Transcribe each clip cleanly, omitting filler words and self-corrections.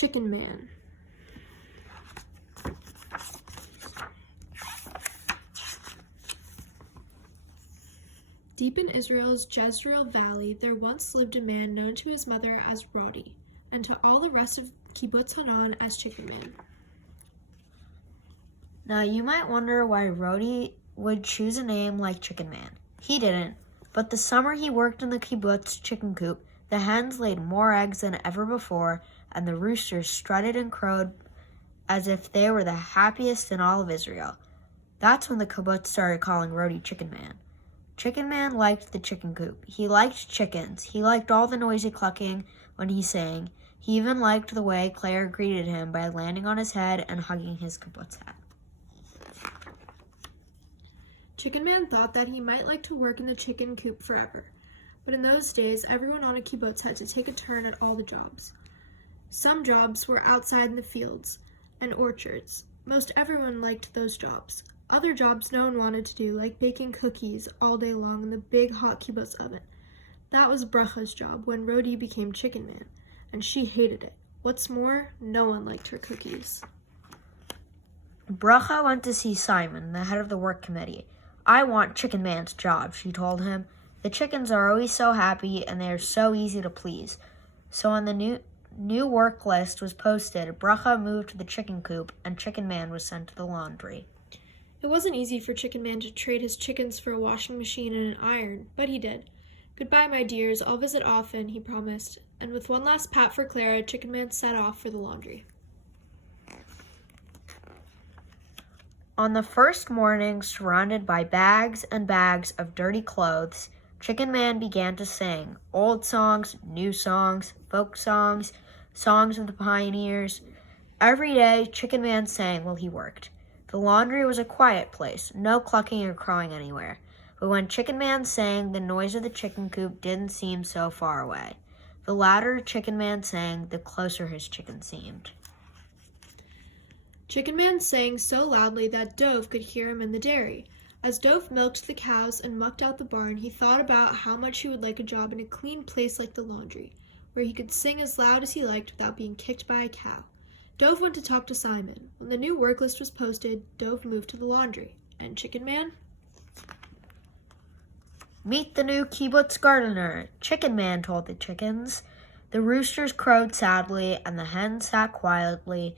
Chicken Man. Deep in Israel's Jezreel Valley, there once lived a man known to his mother as Rodi, and to all the rest of Kibbutz Hanan as Chicken Man. Now you might wonder why Rodi would choose a name like Chicken Man. He didn't, but the summer he worked in the kibbutz chicken coop, the hens laid more eggs than ever before, and the roosters strutted and crowed as if they were the happiest in all of Israel. That's when the kibbutz started calling Rodi Chicken Man. Chicken Man liked the chicken coop. He liked chickens. He liked all the noisy clucking when he sang. He even liked the way Claire greeted him by landing on his head and hugging his kibbutz hat. Chicken Man thought that he might like to work in the chicken coop forever, but in those days, everyone on a kibbutz had to take a turn at all the jobs. Some jobs were outside in the fields and orchards. Most everyone liked those jobs. Other jobs no one wanted to do, like baking cookies all day long in the big hot kibbutz oven. That was Bracha's job when Rodi became Chicken Man, and she hated it. What's more, no one liked her cookies. Bracha went to see Simon, the head of the work committee. I want Chicken Man's job, she told him. The chickens are always so happy and they are so easy to please. So when the new work list was posted, Bracha moved to the chicken coop and Chicken Man was sent to the laundry. It wasn't easy for Chicken Man to trade his chickens for a washing machine and an iron, but he did. Goodbye, my dears. I'll visit often, he promised. And with one last pat for Clara, Chicken Man set off for the laundry. On the first morning, surrounded by bags and bags of dirty clothes, Chicken Man began to sing old songs, new songs, folk songs, songs of the pioneers. Every day, Chicken Man sang while he worked. The laundry was a quiet place, no clucking or crowing anywhere. But when Chicken Man sang, the noise of the chicken coop didn't seem so far away. The louder Chicken Man sang, the closer his chicken seemed. Chicken Man sang so loudly that Dove could hear him in the dairy. As Dove milked the cows and mucked out the barn, he thought about how much he would like a job in a clean place like the laundry, where he could sing as loud as he liked without being kicked by a cow. Dove went to talk to Simon. When the new work list was posted, Dove moved to the laundry. And Chicken Man? Meet the new kibbutz gardener, Chicken Man told the chickens. The roosters crowed sadly, and the hens sat quietly.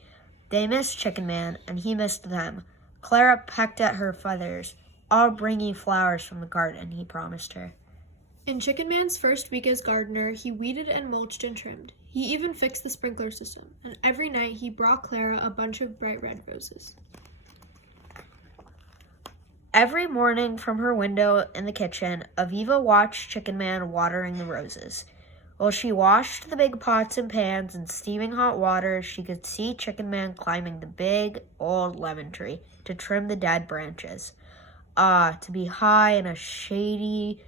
They missed Chicken Man, and he missed them. Clara pecked at her feathers. I'll bring you flowers from the garden, he promised her. In Chicken Man's first week as gardener, he weeded and mulched and trimmed. He even fixed the sprinkler system, and every night he brought Clara a bunch of bright red roses. Every morning from her window in the kitchen, Aviva watched Chicken Man watering the roses. While she washed the big pots and pans in steaming hot water, she could see Chicken Man climbing the big, old lemon tree to trim the dead branches. Ah, to be high in a shady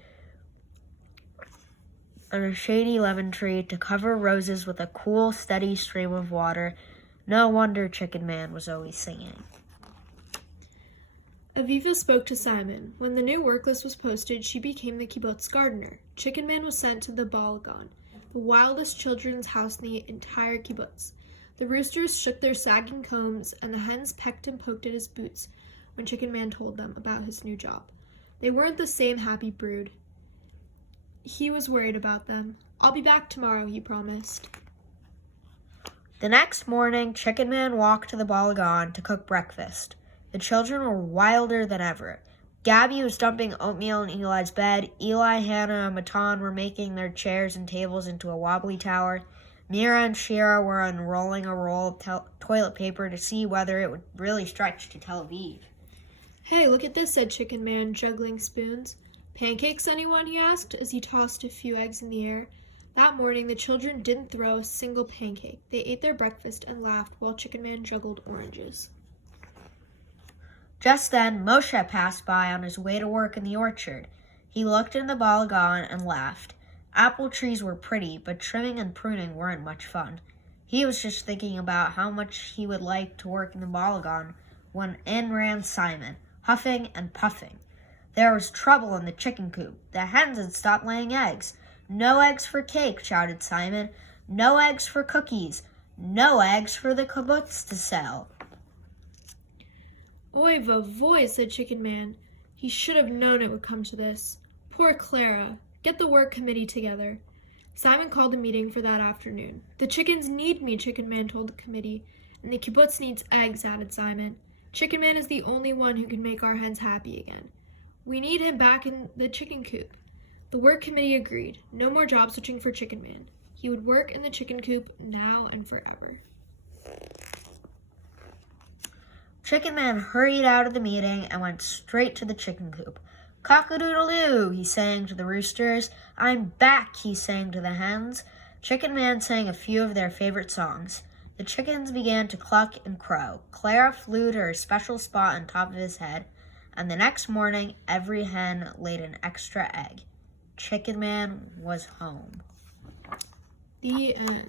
lemon tree, to cover roses with a cool, steady stream of water. No wonder Chicken Man was always singing. Aviva spoke to Simon. When the new work list was posted, she became the kibbutz gardener. Chicken Man was sent to the Balagan, the wildest children's house in the entire kibbutz. The roosters shook their sagging combs, and the hens pecked and poked at his boots when Chicken Man told them about his new job. They weren't the same happy brood. He was worried about them. I'll be back tomorrow, he promised. The next morning, Chicken Man walked to the Balagan to cook breakfast. The children were wilder than ever. Gabby was dumping oatmeal in Eli's bed. Eli, Hannah, and Matan were making their chairs and tables into a wobbly tower. Mira and Shira were unrolling a roll of toilet paper to see whether it would really stretch to Tel Aviv. Hey, look at this, said Chicken Man, juggling spoons. Pancakes, anyone? He asked as he tossed a few eggs in the air. That morning, the children didn't throw a single pancake. They ate their breakfast and laughed while Chicken Man juggled oranges. Just then, Moshe passed by on his way to work in the orchard. He looked in the Balagan and laughed. Apple trees were pretty, but trimming and pruning weren't much fun. He was just thinking about how much he would like to work in the Balagan when in ran Simon, huffing and puffing. There was trouble in the chicken coop. The hens had stopped laying eggs. No eggs for cake, shouted Simon. No eggs for cookies. No eggs for the kibbutz to sell. Oy vavoy, said Chicken Man. He should have known it would come to this. Poor Clara. Get the work committee together. Simon called a meeting for that afternoon. The chickens need me, Chicken Man told the committee. And the kibbutz needs eggs, added Simon. Chicken Man is the only one who can make our hens happy again. We need him back in the chicken coop. The work committee agreed. No more job switching for Chicken Man. He would work in the chicken coop now and forever. Chicken Man hurried out of the meeting and went straight to the chicken coop. Cock-a-doodle-doo, he sang to the roosters. I'm back, he sang to the hens. Chicken Man sang a few of their favorite songs. The chickens began to cluck and crow. Clara flew to her special spot on top of his head, and the next morning every hen laid an extra egg. Chicken Man was home. The end.